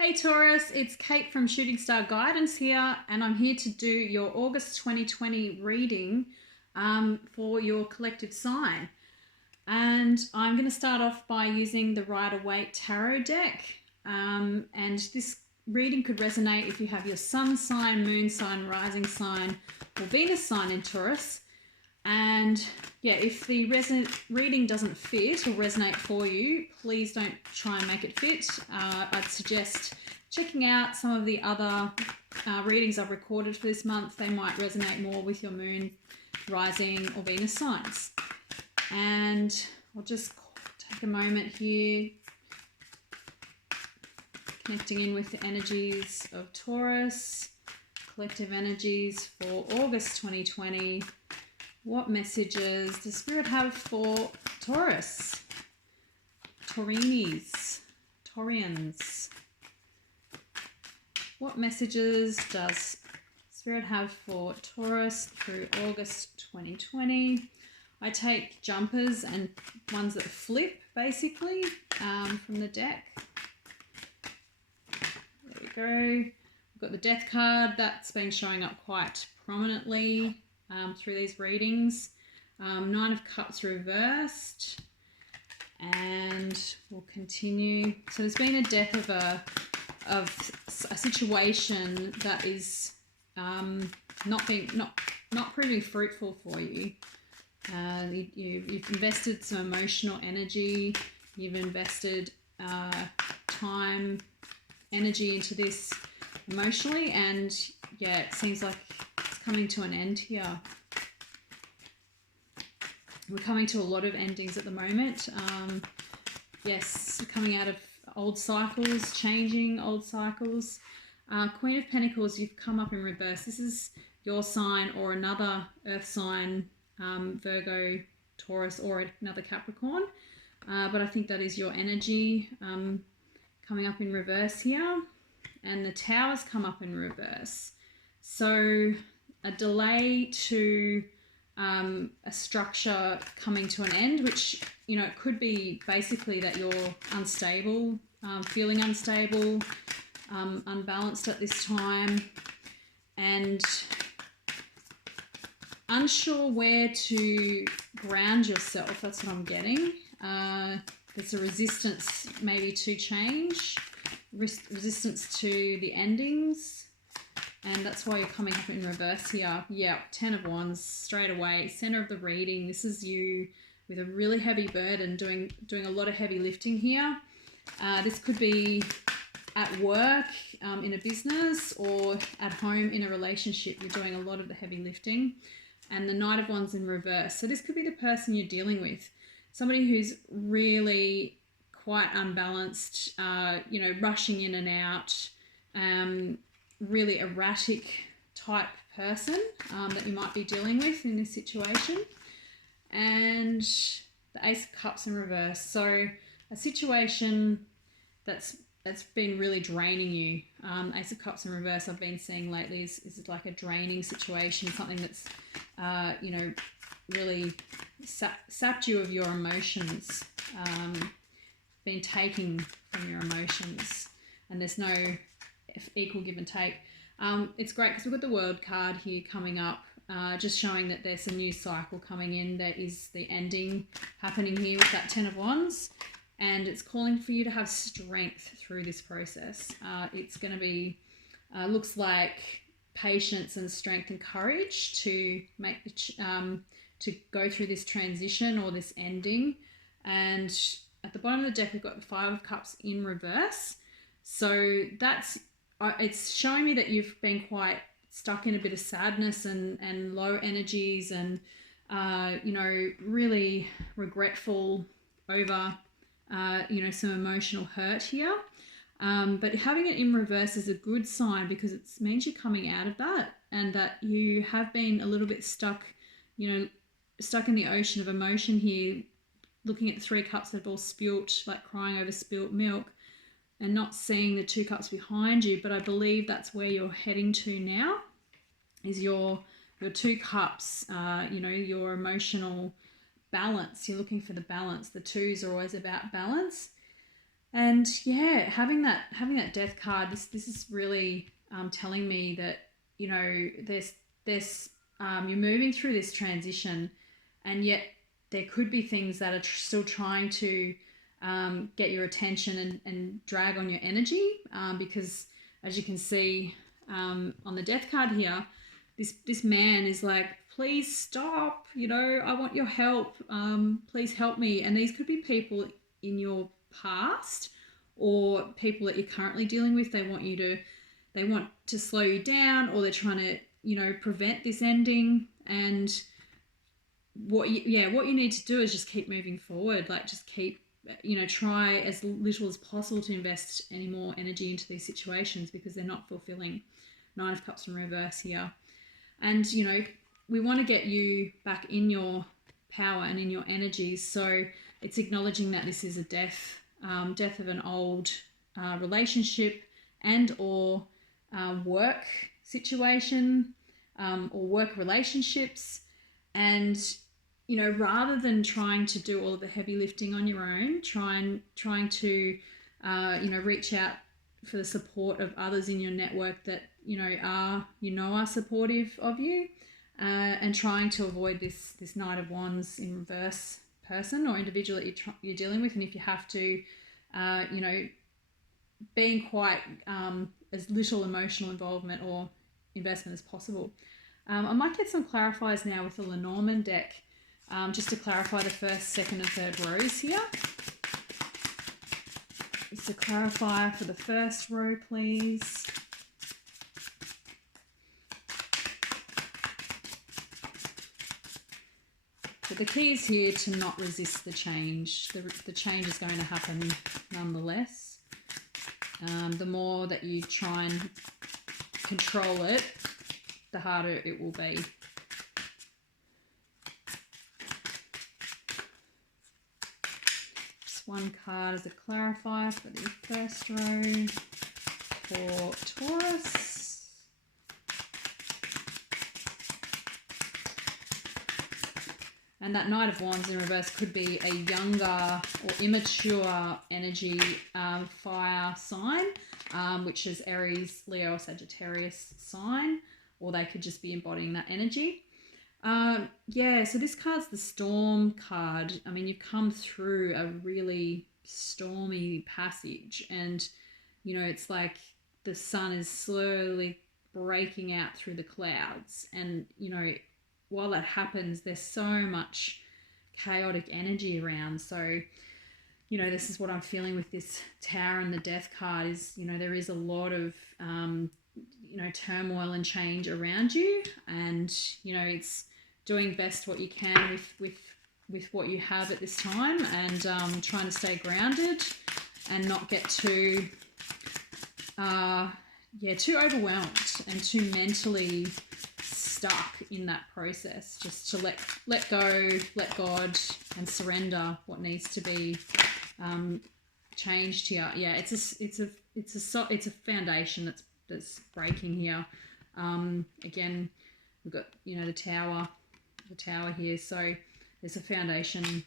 Hey Taurus, it's Kate from Shooting Star Guidance here, and I'm here to do your August 2020 reading for your collective sign. And I'm going to start off by using the Rider-Waite Tarot deck. And this reading could resonate if you have your sun sign, moon sign, rising sign, or Venus sign in Taurus. And yeah, if the reading doesn't fit or resonate for you, please don't try and make it fit. I'd suggest checking out some of the other readings I've recorded for this month. They might resonate more with your moon, rising, or Venus signs. And I'll just take a moment here, connecting in with the energies of Taurus, collective energies for August 2020. What messages does Spirit have for Taurus? Taurians. What messages does Spirit have for Taurus through August 2020? I take jumpers and ones that flip, basically, from the deck. There we go. We've got the Death card. That's been showing up quite prominently through these readings. Nine of Cups reversed, and we'll continue. So there's been a death of a situation that is not proving fruitful for you. You've invested some emotional energy. You've invested time, energy into this emotionally, and yeah, it seems like coming to an end here. We're coming to a lot of endings at the moment. Yes, coming out of old cycles, changing old cycles. Queen of Pentacles, you've come up in reverse. This is your sign or another earth sign, Virgo, Taurus, or another Capricorn. But I think that is your energy coming up in reverse here. And the Towers come up in reverse. So a delay to a structure coming to an end, which, you know, it could be basically that you're unstable, feeling unstable, unbalanced at this time, and unsure where to ground yourself. That's what I'm getting. There's a resistance maybe to change, resistance to the endings. And that's why you're coming up in reverse here. Yeah, 10 of Wands straight away. Center of the reading. This is you with a really heavy burden, doing a lot of heavy lifting here. This could be at work, in a business, or at home in a relationship. You're doing a lot of the heavy lifting. And the Knight of Wands in reverse. So this could be the person you're dealing with. Somebody who's really quite unbalanced, rushing in and out, really erratic type person that you might be dealing with in this situation. And the Ace of Cups in reverse. So a situation that's been really draining you. Ace of Cups in reverse I've been seeing lately is like a draining situation, something that's really sapped you of your emotions, been taking from your emotions, and there's no equal give and take. It's great because we've got the World card here coming up, just showing that there's a new cycle coming in. There is the ending happening here with that 10 of Wands, and it's calling for you to have strength through this process. It's going to be, looks like patience and strength and courage to make to go through this transition or this ending. And at the bottom of the deck, we've got the Five of Cups in reverse. So that's, it's showing me that you've been quite stuck in a bit of sadness and low energies and, really regretful over, some emotional hurt here. But having it in reverse is a good sign because it means you're coming out of that and that you have been a little bit stuck in the ocean of emotion here, looking at the 3 cups that have all spilt, like crying over spilt milk, and not seeing the 2 cups behind you. But I believe that's where you're heading to now, is your 2 cups, your emotional balance. You're looking for the balance. The 2s are always about balance. And yeah, having that death card, this is really telling me that, you know, there's you're moving through this transition, and yet there could be things that are still trying to get your attention and drag on your energy, because as you can see on the death card here, this man is like, please stop, you know, I want your help, please help me. And these could be people in your past or people that you're currently dealing with. They want to slow you down, or they're trying to, you know, prevent this ending. And what you need to do is just keep moving forward. Like, just keep, you know, try as little as possible to invest any more energy into these situations, because they're not fulfilling. Nine of Cups in reverse here. And, you know, we want to get you back in your power and in your energies. So it's acknowledging that this is a death of an old relationship and or work situation, or work relationships. And, you know, rather than trying to do all of the heavy lifting on your own, trying to, you know, reach out for the support of others in your network that, you know, are supportive of you, and trying to avoid this Knight of Wands in reverse person or individual that you're dealing with. And if you have to, you know, being quite as little emotional involvement or investment as possible. I might get some clarifiers now with the Lenormand deck, just to clarify the first, second and third rows here. Just a clarifier for the first row, please. But the key is here to not resist the change. The change is going to happen nonetheless. The more that you try and control it, the harder it will be. Just one card as a clarifier for the first row for Taurus. And that Knight of Wands in reverse could be a younger or immature energy fire sign, which is Aries, Leo, or Sagittarius sign, or they could just be embodying that energy. Yeah, so this card's the Storm card. I mean, you've come through a really stormy passage, and, you know, it's like the sun is slowly breaking out through the clouds. And, you know, while that happens, there's so much chaotic energy around. So, you know, this is what I'm feeling with this Tower and the Death card is, you know, there is a lot of, you know, turmoil and change around you. And, you know, it's doing best what you can with what you have at this time, and trying to stay grounded and not get too overwhelmed and too mentally stuck in that process. Just to let go, let God, and surrender what needs to be changed here. Yeah, it's a foundation that's breaking here. Again, we've got, you know, the tower here. So there's a foundation.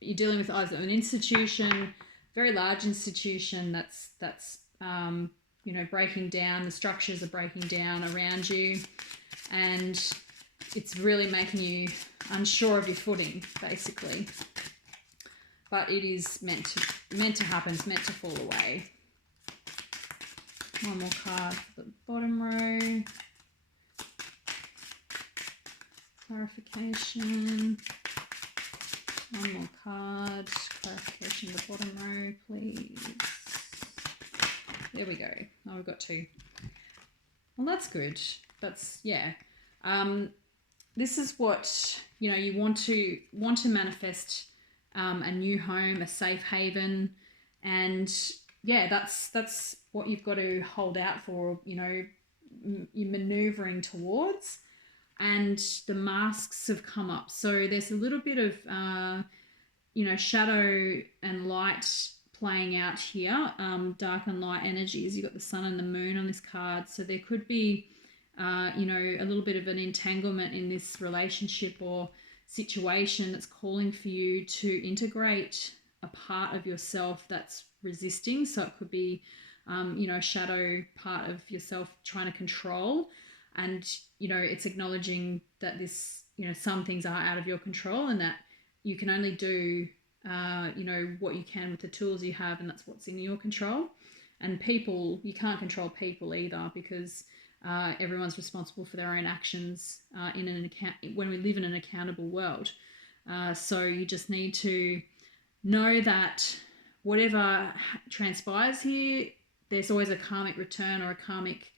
You're dealing with either an institution, very large institution that's you know, breaking down. The structures are breaking down around you, and it's really making you unsure of your footing, basically. But it is meant to happen. It's meant to fall away. One more card for the bottom row. Clarification. One more card. Clarification of the bottom row, please. There we go. Oh, we've got two. Well, that's good. That's, yeah. This is what, you know, you want to manifest, a new home, a safe haven, and yeah, that's what you've got to hold out for. You know, you're maneuvering towards, and the masks have come up. So there's a little bit of, you know, shadow and light playing out here, dark and light energies. You've got the sun and the moon on this card. So there could be, you know, a little bit of an entanglement in this relationship or situation that's calling for you to integrate a part of yourself that's resisting. So it could be, a shadow part of yourself trying to control. And, it's acknowledging that this, some things are out of your control and that you can only do, what you can with the tools you have, and that's what's in your control. And people, you can't control people either, because everyone's responsible for their own actions when we live in an accountable world. So you just need to know that whatever transpires here, there's always a karmic return or a karmic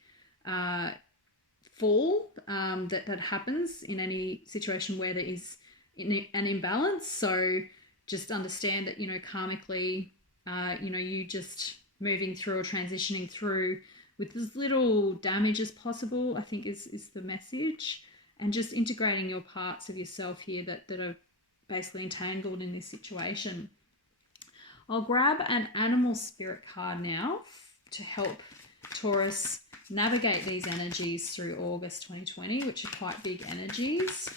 fall that happens in any situation where there is an imbalance. So just understand that, karmically, you just moving through or transitioning through with as little damage as possible, I think is the message. And just integrating your parts of yourself here that are basically entangled in this situation. I'll grab an animal spirit card now to help Taurus navigate these energies through August 2020, which are quite big energies.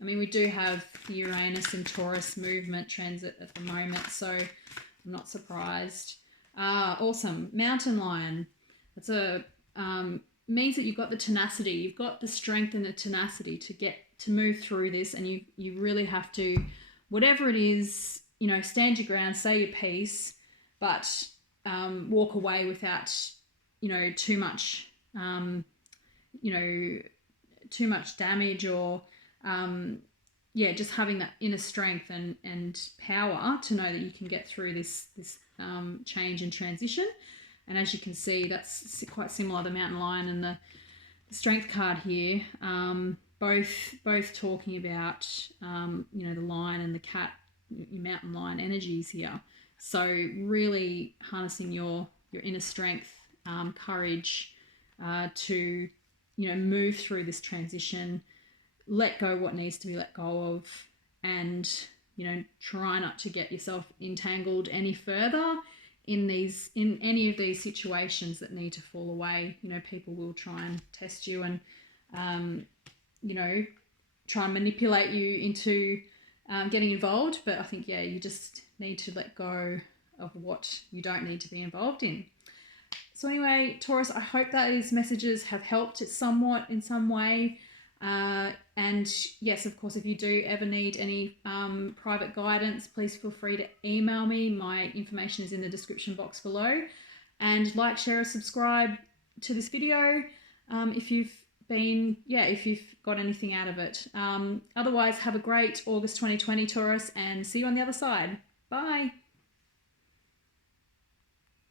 We do have the Uranus and Taurus movement transit at the moment, so I'm not surprised. Awesome. Mountain lion. That's means that you've got the tenacity, you've got the strength and the tenacity to move through this, and you really have to, whatever it is, stand your ground, say your piece, but walk away without, too much, too much damage, or just having that inner strength and power to know that you can get through this change and transition. And as you can see, that's quite similar, the mountain lion and the strength card here, both talking about the lion and the cat, your mountain lion energies here. So really harnessing your inner strength, courage to move through this transition, let go what needs to be let go of, and try not to get yourself entangled any further in any of these situations that need to fall away. People will try and test you and try and manipulate you into getting involved, but I think you just need to let go of what you don't need to be involved in. So anyway, Taurus, I hope that these messages have helped it somewhat in some way. And yes, of course, if you do ever need any private guidance, please feel free to email me. My information is in the description box below. And like, share, or subscribe to this video if you've got anything out of it. Otherwise, have a great August 2020, Taurus, and see you on the other side. Bye.